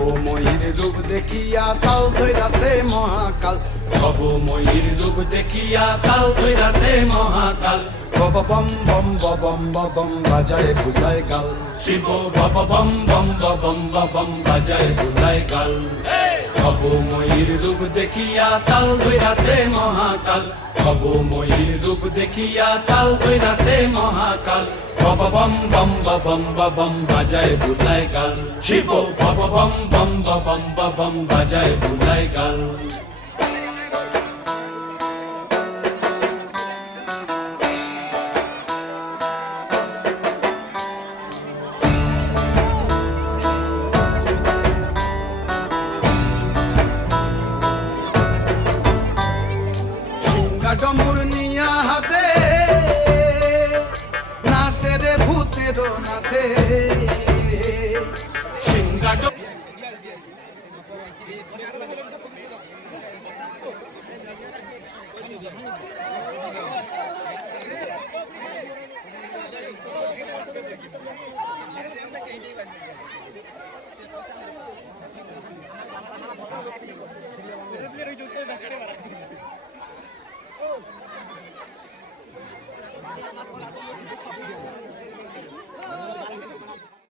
ভবময়ীর রূপ দেখিয়া তাল ধইরাছে মহাকাল, ভবময়ীর রূপ দেখিয়া তাল ধইরাছে মহাকাল। বব বম বম বম বম বাজায় বুলায় গাল, শিব বব বম বম বম বম বাজায় বুলায় গাল। ভবময়ীর রূপ দেখিয়া তাল ধইরাছে মহাকাল, ভবময়ীর রূপ দেখিয়া তাল ধইরাছে মহাকাল। বব বম বম বম বাজায় বুলায় গাল, শিব বব বম বম বম বাজায় বুলায় গাল। ডম্বুর নিয়া হাতে নাচে রে ভূতের নাথে, সিংহা